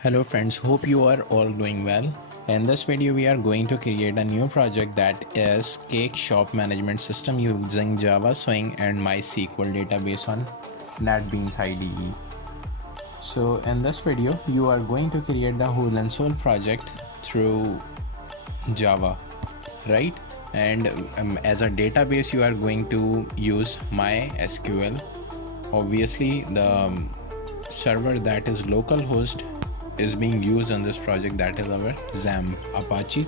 Hello friends, hope you are all doing well. In this video we are going to create a new project that is Cakeshop Management System using Java Swing and MySQL Database on NetBeans IDE. So in this video you are going to create the whole and soul project through Java, right? And as a database you are going to use MySQL. Obviously the server that is localhost is being used on this project, that is our XAMPP Apache.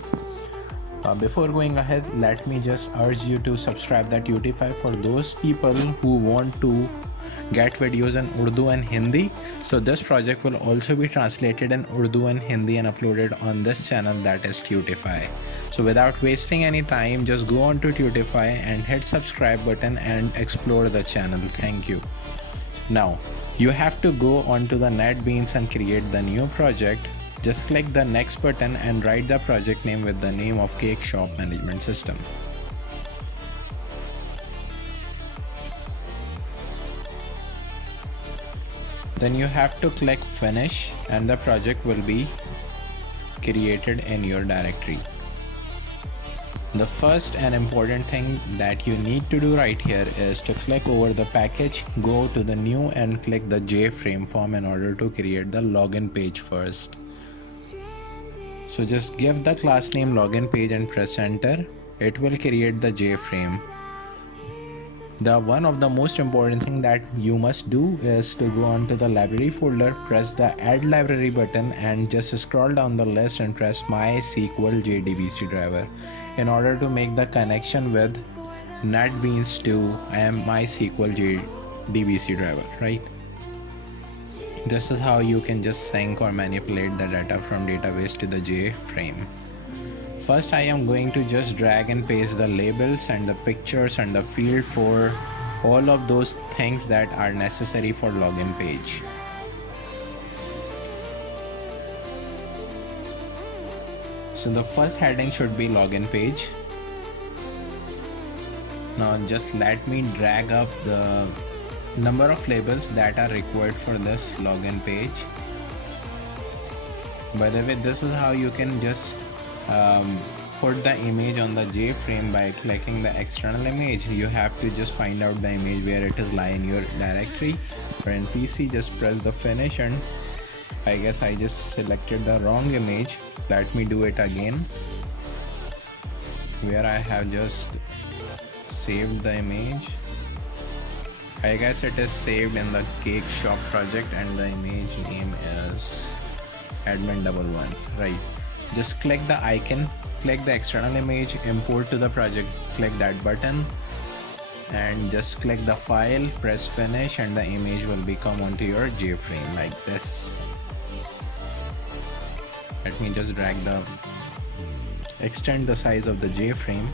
Before going ahead, let me just urge you to subscribe that Utify for those people who want to get videos in Urdu and Hindi. So this project will also be translated in Urdu and Hindi and uploaded on this channel, that is Tutify. So without wasting any time, just go on to Tutify and hit subscribe button and explore the channel. Thank you. Now you have to go onto the NetBeans and create the new project. Just click the next button and write the project name with the name of Cakeshop Management System. Then you have to click finish and the project will be created in your directory. The first and important thing that you need to do right here is to click over the package, go to the new and click the JFrame form in order to create the login page first. So just give the class name login page and press enter. It will create the JFrame. The one of the most important thing that you must do is to go on to the library folder, press the add library button and just scroll down the list and press MySQL JDBC driver in order to make the connection with NetBeans to MySQL JDBC driver, right? This is how you can just sync or manipulate the data from database to the JFrame. First, I am going to just drag and paste the labels and the pictures and the field for all of those things that are necessary for login page. So the first heading should be login page. Now just let me drag up the number of labels that are required for this login page. By the way, this is how you can just put the image on the JFrame by clicking the external image. You have to just find out the image where it is lying in your directory. For in PC, just press the finish and I guess I just selected the wrong image. Let me do it again, where I have just saved the image. I guess it is saved in the Cakeshop project and the image name is admin11, right? Just click the icon, click the external image, import to the project, click that button and just click the file, press finish and the image will become onto your JFrame like this. Let me just extend the size of the JFrame.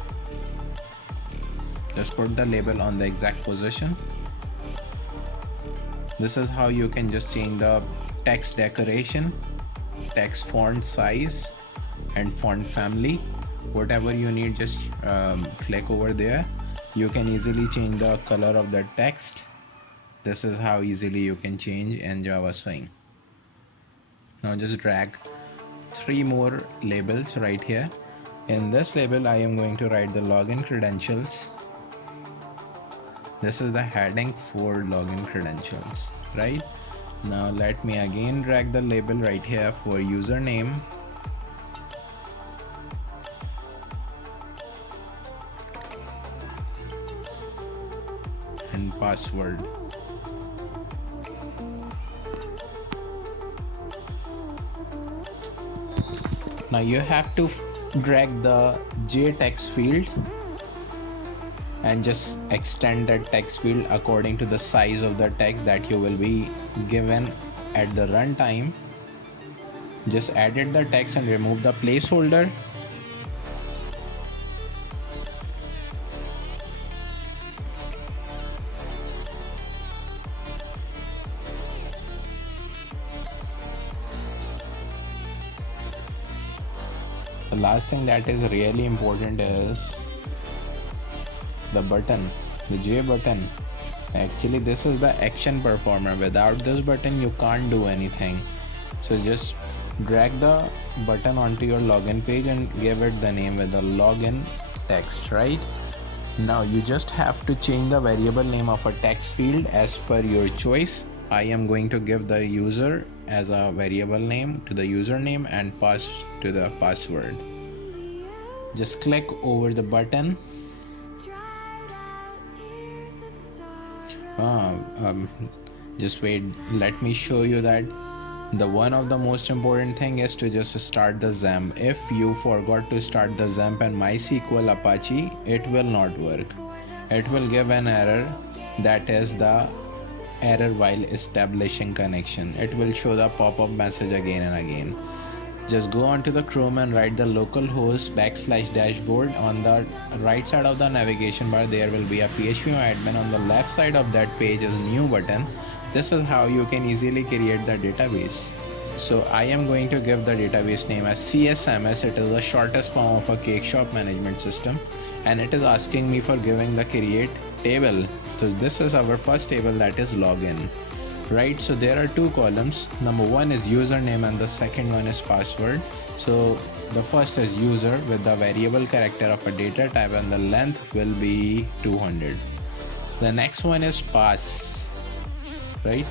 Just put the label on the exact position. This is how you can just change the text decoration, text font size and font family. Whatever you need, just click over there. You can easily change the color of the text. This is how easily you can change in Java Swing. Now just drag 3 more labels right here. In this label I am going to write the login credentials. This is the heading for login credentials, right? Now let me again drag the label right here for username and password. Now you have to drag the JText field and just extend that text field according to the size of the text that you will be given at the runtime. Just edit the text and remove the placeholder. The last thing that is really important is the button, the J button. Actually this is the action performer. Without this button you can't do anything. So just drag the button onto your login page and give it the name with the login text, right? Now you just have to change the variable name of a text field as per your choice. I am going to give the user as a variable name to the username and pass to the password. Just click over the button. Just wait, let me show you that the one of the most important thing is to just start the XAMPP. If you forgot to start the XAMPP and MySQL Apache, it will not work. It will give an error, that is the error while establishing connection. It will show the pop-up message again and again. Just go onto the Chrome and write the localhost /dashboard. On the right side of the navigation bar there will be a PHP admin. On the left side of that page is new button. This is how you can easily create the database. So I am going to give the database name as CSMS. It is the shortest form of a Cakeshop Management System, and it is asking me for giving the create table. So this is our first table, that is login, right? So there are two columns. Number one is username and the second one is password. So the first is user with the variable character of a data type and the length will be 200. The next one is pass, right?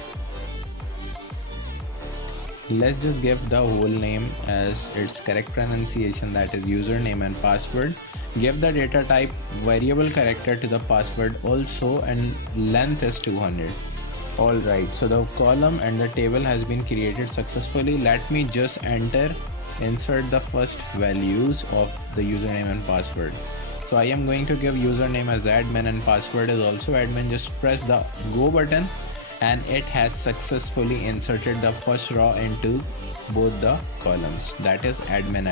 Let's just give the whole name as its correct pronunciation, that is username and password. Give the data type variable character to the password also, and length is 200. Alright, so the column and the table has been created successfully. Let me just insert the first values of the username and password. So I am going to give username as admin and password is also admin. Just press the go button and it has successfully inserted the first row into both the columns, that is admin.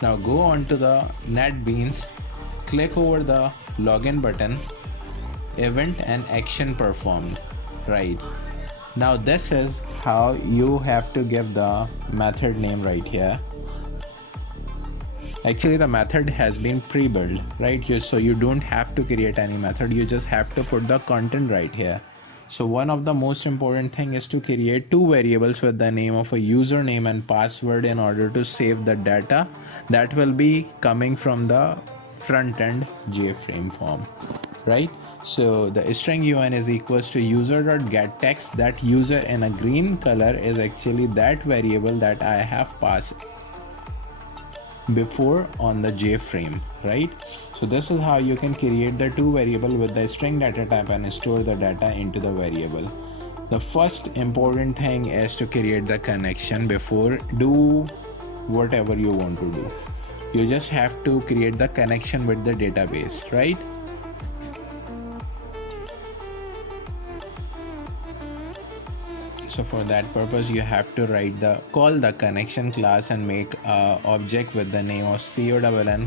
Now go on to the NetBeans, click over the login button, event and action performed, right? Now this is how you have to give the method name right here. Actually the method has been pre-built, right? So you don't have to create any method, you just have to put the content right here. So one of the most important thing is to create two variables with the name of a username and password in order to save the data that will be coming from the front end JFrame form, right? So the string un is equals to user.getText. That user in a green color is actually that variable that I have passed before on the JFrame, right? So this is how you can create the two variable with the string data type and store the data into the variable. The first important thing is to create the connection before do whatever you want to do. You just have to create the connection with the database, right? So for that purpose you have to call the connection class and make a object with the name of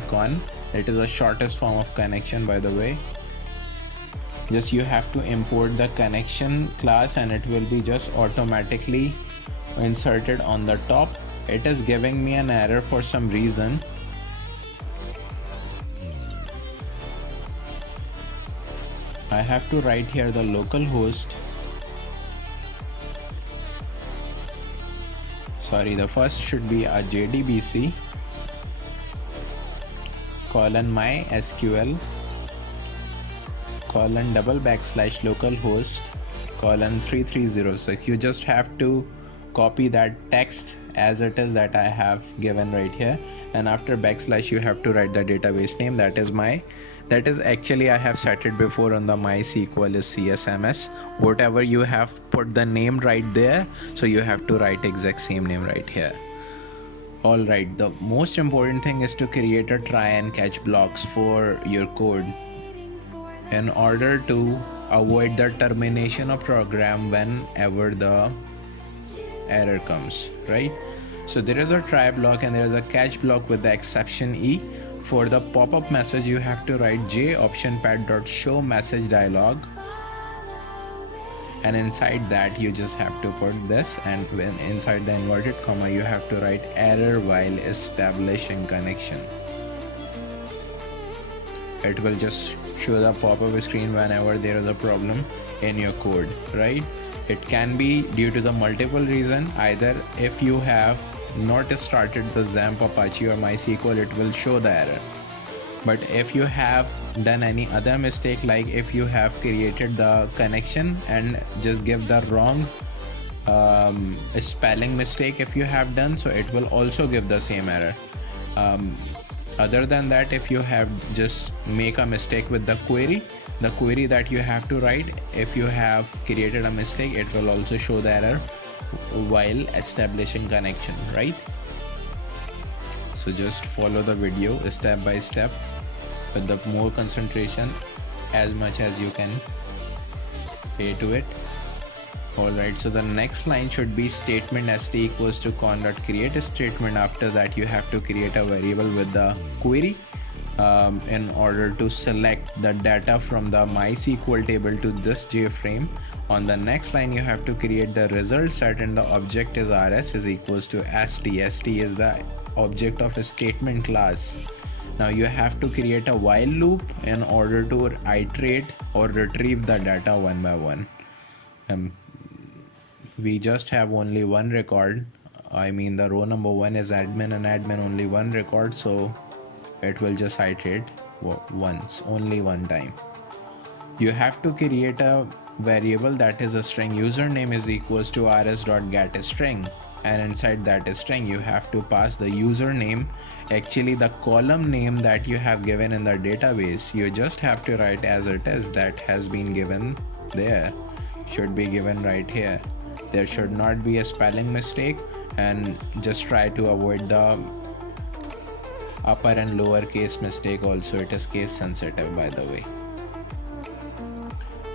con. It is the shortest form of connection, by the way. Just you have to import the connection class and it will be just automatically inserted on the top. It is giving me an error for some reason. I have to write here the localhost. Sorry, the first should be a JDBC colon MySQL colon /localhost colon 3306. You just have to copy that text as it is that I have given right here, and after / you have to write the database name, that is actually I have set it before on the MySQL is CSMS. Whatever you have put the name right there, so you have to write exact same name right here. Alright, the most important thing is to create a try and catch blocks for your code in order to avoid the termination of program whenever the error comes, right? So there is a try block and there is a catch block with the exception E. For the pop-up message you have to write j optionpad.show message dialog, and inside that you just have to put this, and when inside the inverted comma you have to write error while establishing connection. It will just show the pop-up screen whenever there is a problem in your code, right? It can be due to the multiple reason. Either if you have not started the XAMPP, Apache or MySQL, it will show the error. But if you have done any other mistake, like if you have created the connection and just give the wrong spelling mistake if you have done, so it will also give the same error. Other than that, if you have just make a mistake with the query that you have to write, if you have created a mistake, it will also show the error while establishing connection, right? So just follow the video step by step with the more concentration as much as you can pay to it. Alright, so the next line should be statement st equals to con.create a statement. After that, you have to create a variable with the query in order to select the data from the MySQL table to this JFrame. On the next line, you have to create the result set, and the object is rs is equals to st. St is the object of a statement class. Now you have to create a while loop in order to iterate or retrieve the data one by one. We just have only one record. I mean, the row number 1 is admin, and admin only one record, so it will just iterate once, only one time. You have to create a variable that is a string. Username is equals to rs.getString, and inside that string you have to pass the username. Actually, the column name that you have given in the database, you just have to write as it is, that has been given there, should be given right here. There should not be a spelling mistake, and just try to avoid the upper and lower case mistake also. It is case sensitive, by the way.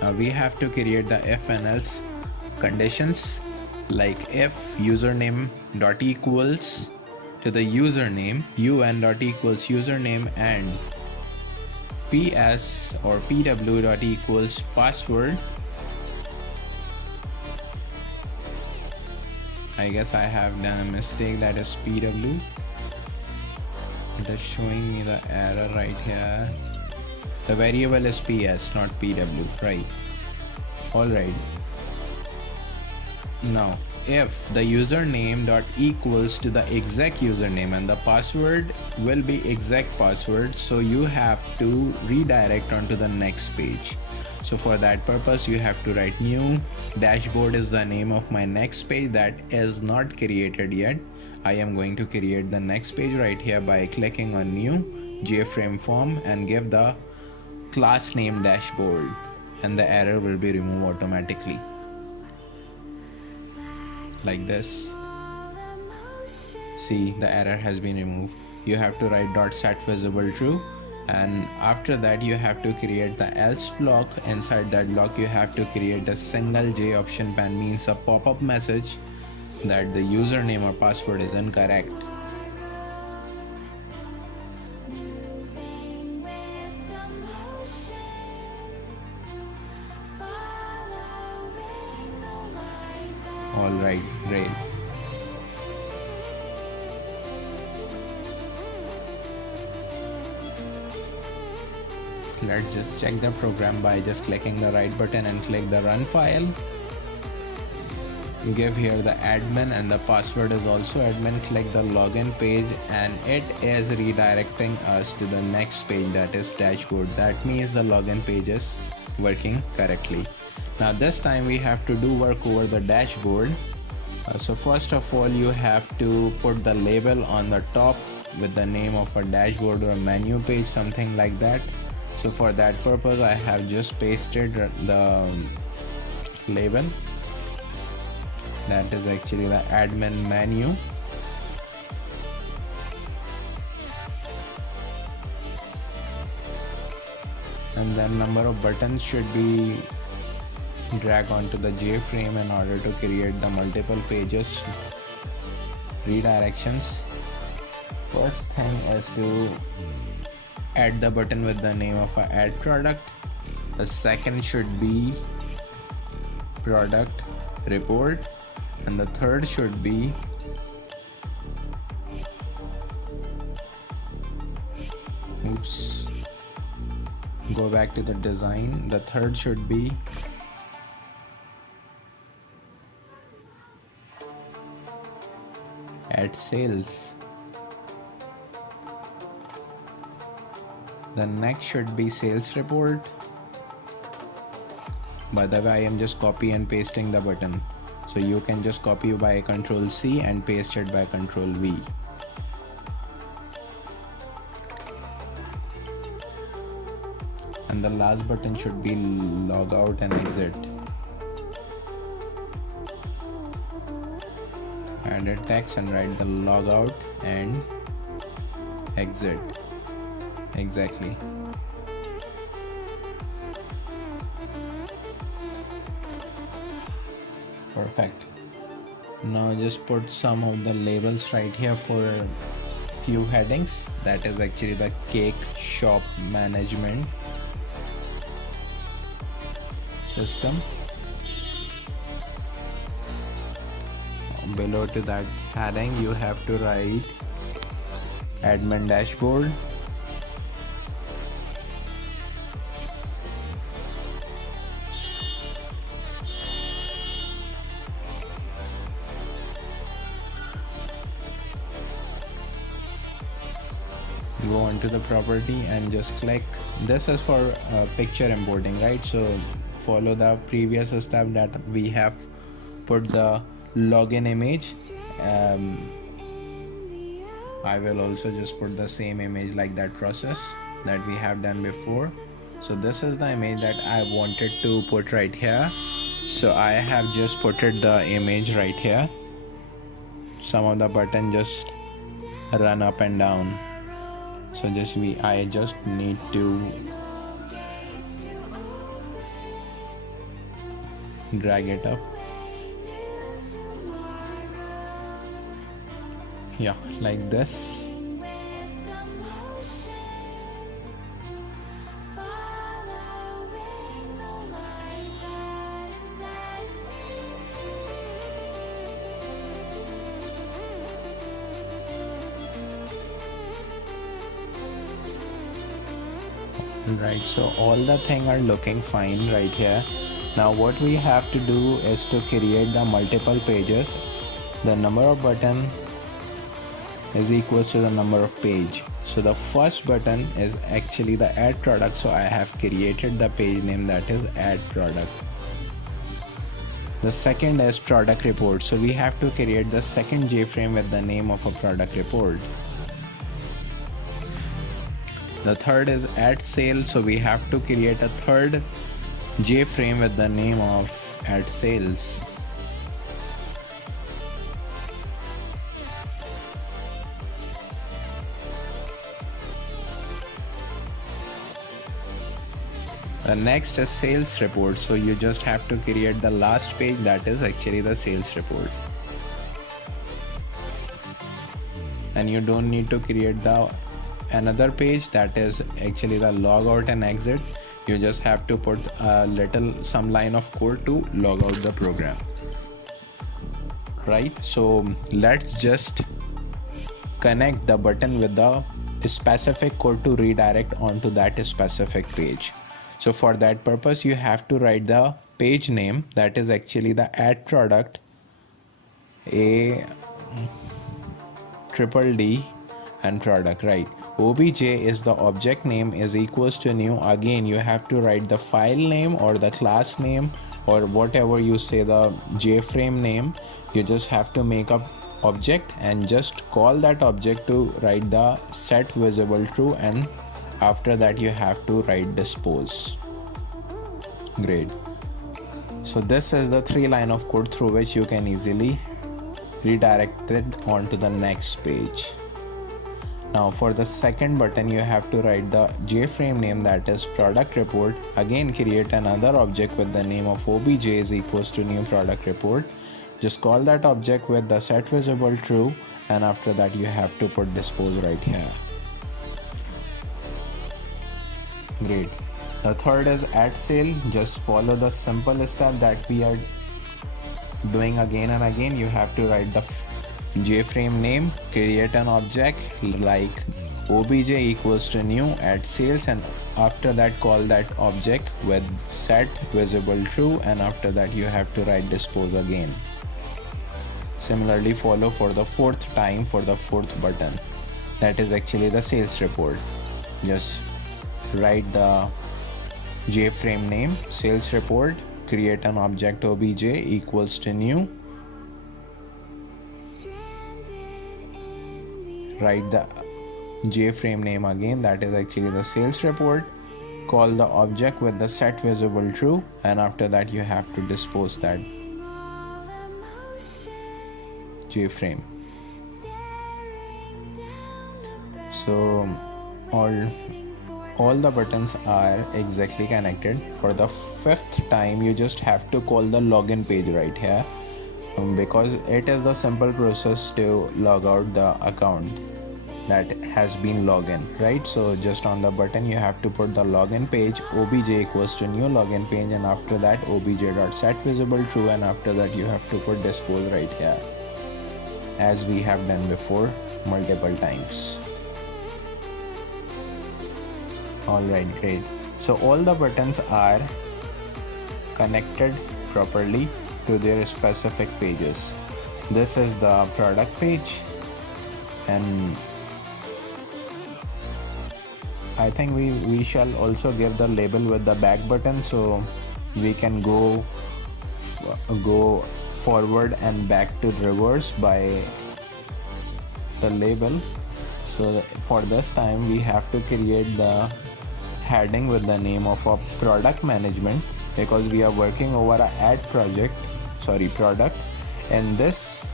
Now we have to create the if and else conditions, like if username dot equals to the username, un dot equals username, and ps or pw dot equals password. I guess I have done a mistake, that is pw. It is showing me the error right here. The variable is ps, not pw, right? Alright. Now, if the username dot equals to the exact username, and the password will be exact password, so you have to redirect onto the next page. So for that purpose, you have to write new dashboard is the name of my next page that is not created yet. I am going to create the next page right here by clicking on new JFrame form and give the class name dashboard, and the error will be removed automatically like this. See, the error has been removed. You have to write dot set visible true, and after that you have to create the else block. Inside that block you have to create a single j option pan, means a pop-up message that the username or password is incorrect. Alright, great. Let's just check the program by just clicking the right button and click the run file. Give here the admin, and the password is also admin. Click the login page, and it is redirecting us to the next page, that is dashboard. That means the login page is working correctly. Now this time we have to do work over the dashboard. So first of all, you have to put the label on the top with the name of a dashboard or menu page, something like that. So for that purpose, I have just pasted the label. That is actually the admin menu. And then number of buttons should be dragged onto the JFrame in order to create the multiple pages redirections. First thing is to add the button with the name of a add product. The second should be product report, and the third should be go back to the design. The third should be add sales. The next should be sales report. By the way, I am just copy and pasting the button, so you can just copy by Ctrl C and paste it by Ctrl V. And the last button should be log out and exit. Add a text and write the log out and exit. Exactly. Perfect. Now just put some of the labels right here for few headings. That is actually the Cakeshop Management System. Below to that heading you have to write admin dashboard. Go onto the property and just click. This is for picture importing, right? So follow the previous step that we have put the login image. I will also just put the same image like that process that we have done before. So this is the image that I wanted to put right here. So I have just put it the image right here. Some of the button just run up and down. So I just need to drag it up. Yeah, like this. Right, so all the things are looking fine right here. Now what we have to do is to create the multiple pages. The number of button is equals to the number of page. So the first button is actually the add product, so I have created the page name that is add product. The second is product report, so we have to create the second JFrame with the name of a product report. The third is add sale, so we have to create a third JFrame with the name of add sales. The next is sales report, so you just have to create the last page that is actually the sales report. And you don't need to create the another page that is actually the log out and exit. You just have to put some line of code to log out the program, right? So let's just connect the button with the specific code to redirect onto that specific page. So for that purpose you have to write the page name that is actually the add product a triple D and product, right? Obj is the object name is equals to new. Again you have to write the file name or the class name or whatever you say the JFrame name. You just have to make up object and just call that object to write the set visible true, and after that you have to write dispose. Great. So this is the 3 line of code through which you can easily redirect it onto the next page. Now for the second button you have to write the JFrame name that is product report. Again create another object with the name of obj is equals to new product report. Just call that object with the set visible true, and after that you have to put dispose right here. Great. The third is add sale. Just follow the simple step that we are doing again and again. You have to write the JFrame name, create an object like obj equals to new, add sales, and after that call that object with set visible true, and after that you have to write dispose again. Similarly, follow for the fourth time for the fourth button. That is actually the sales report. Just write the JFrame name, sales report, create an object obj equals to new. Write the JFrame name again, that is actually the sales report. Call the object with the set visible true, and after that you have to dispose that JFrame. So all the buttons are exactly connected. For the fifth time you just have to call the login page right here, because it is the simple process to log out the account that has been logged in, right? So just on the button you have to put the login page obj equals to new login page, and after that obj.set visible true, and after that you have to put dispose right here, as we have done before multiple times. Alright, great. So all the buttons are connected properly to their specific pages. This is the product page, and I think we shall also give the label with the back button, so we can go forward and back to reverse by the label. So for this time we have to create the heading with the name of a product management, because we are working over a product. In this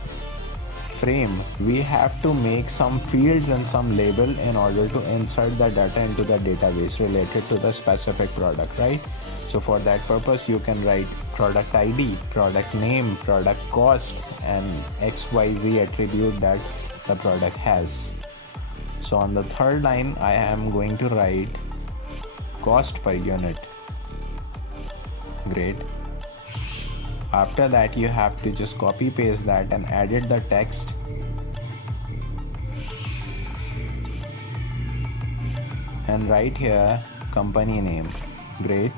frame we have to make some fields and some label in order to insert the data into the database related to the specific product, right? So for that purpose you can write product ID, product name, product cost, and XYZ attribute that the product has. So on the third line I am going to write cost per unit. Great. After that you have to just copy paste that and edit the text, and write here company name. Great.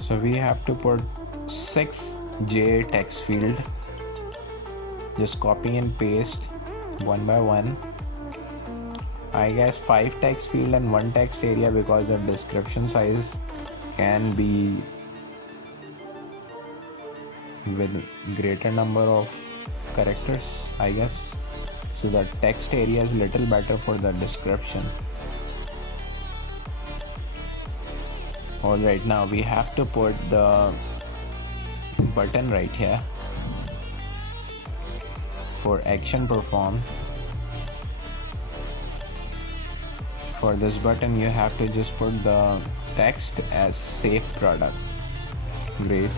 So we have to put 6J text field. Just copy and paste one by one. I guess 5 text field and 1 text area, because the description size can be with greater number of characters, I guess. So the text area is little better for the description. Alright, now we have to put the button right here for action performed. For this button you have to just put the text as save product. Great.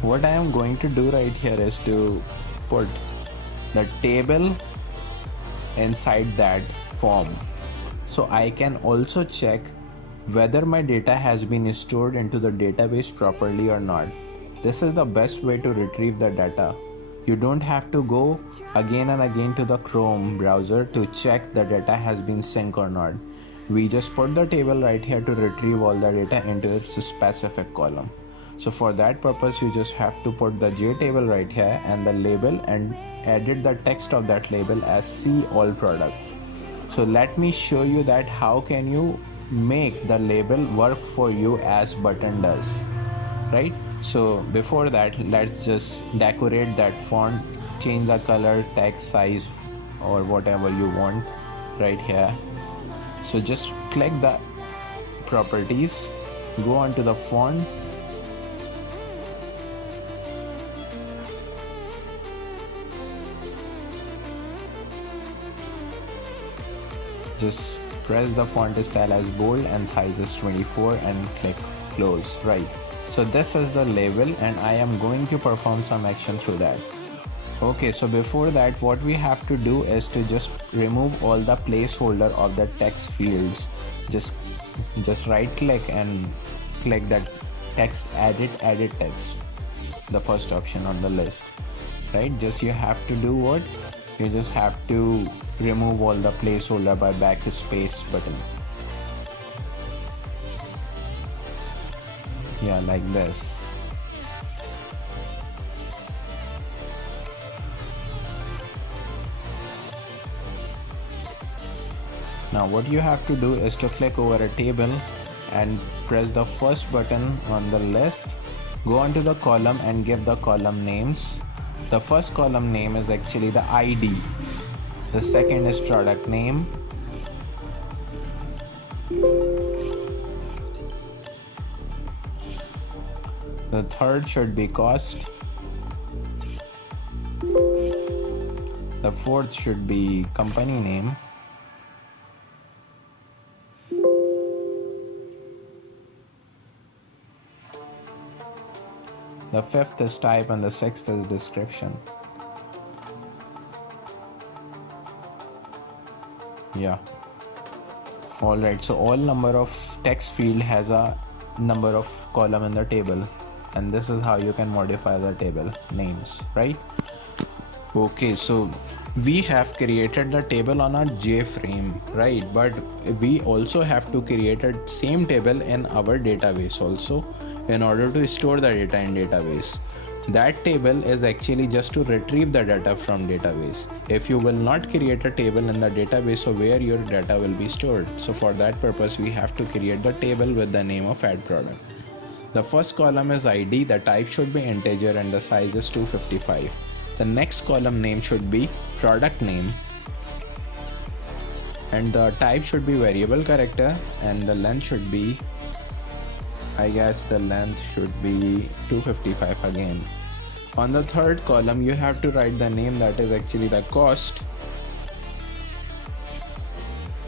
What I am going to do right here is to put the table inside that form, so I can also check whether my data has been stored into the database properly or not. This is the best way to retrieve the data. You don't have to go again and again to the Chrome browser to check the data has been synced or not. We just put the table right here to retrieve all the data into its specific column. So for that purpose you just have to put the J table right here and the label, and edit the text of that label as see all product. So let me show you that how can you make the label work for you as button does, right? So before that, let's just decorate that font, change the color, text size, or whatever you want right here. So just click the properties, go on to the font, just press the font style as bold and size is 24 and click close, right? So this is the label and I am going to perform some action through that. Okay, so before that what we have to do is to just remove all the placeholder of the text fields. Just right click and click that text, edit text, the first option on the list, right? Just you have to do what? You just have to remove all the placeholder by backspace button. Yeah, like this. Now what you have to do is to click over a table and press the first button on the list. Go onto the column and give the column names. The first column name is actually the ID. The second is product name. The third should be cost. The fourth should be company name. The fifth is type and the sixth is description. Yeah. Alright, so all number of text field has a number of column in the table, and this is how you can modify the table names, right? Okay, so we have created the table on a JFrame, right? But we also have to create a same table in our database also in order to store the data in database. That table is actually just to retrieve the data from database. If you will not create a table in the database, so where your data will be stored? So for that purpose, we have to create the table with the name of add product. The first column is ID, the type should be integer and the size is 255. The next column name should be product name and the type should be variable character and the length should be, I guess the length should be 255 again. On the third column you have to write the name, that is actually the cost.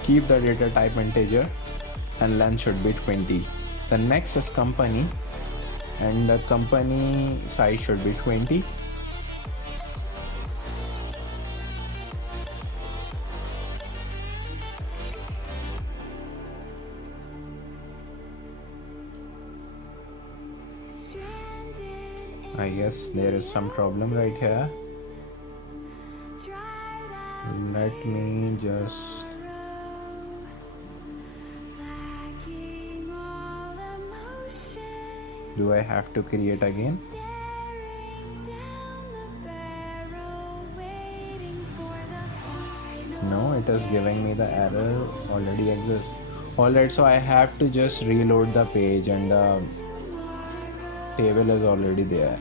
Keep the data type integer and length should be 20. The next is company and the company size should be 20. I guess there is some problem right here. Let me just do I have to create again? No, it is giving me the error already exists. Alright, so I have to just reload the page and the table is already there.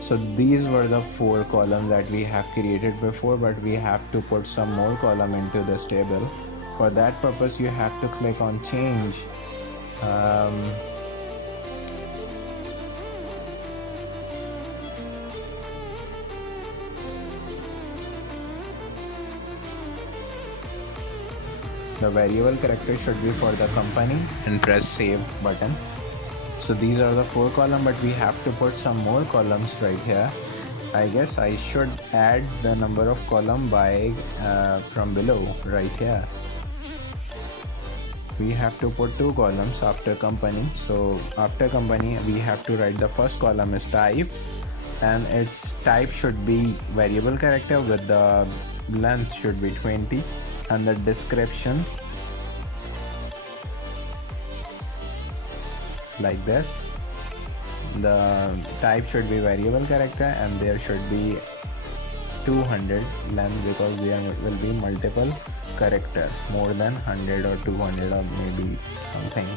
So these were the 4 columns that we have created before, but we have to put some more column into this table. For that purpose you have to click on change. The variable character should be for the company and press save button. So these are the 4 columns, but we have to put some more columns right here. I guess I should add the number of column by from below right here. We have to put 2 columns after company. So after company we have to write the first column is type and its type should be variable character with the length should be 20 and the description like this. The type should be variable character and there should be 200 length because there will be multiple character, more than 100 or 200 or maybe something.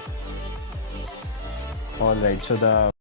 Alright, so the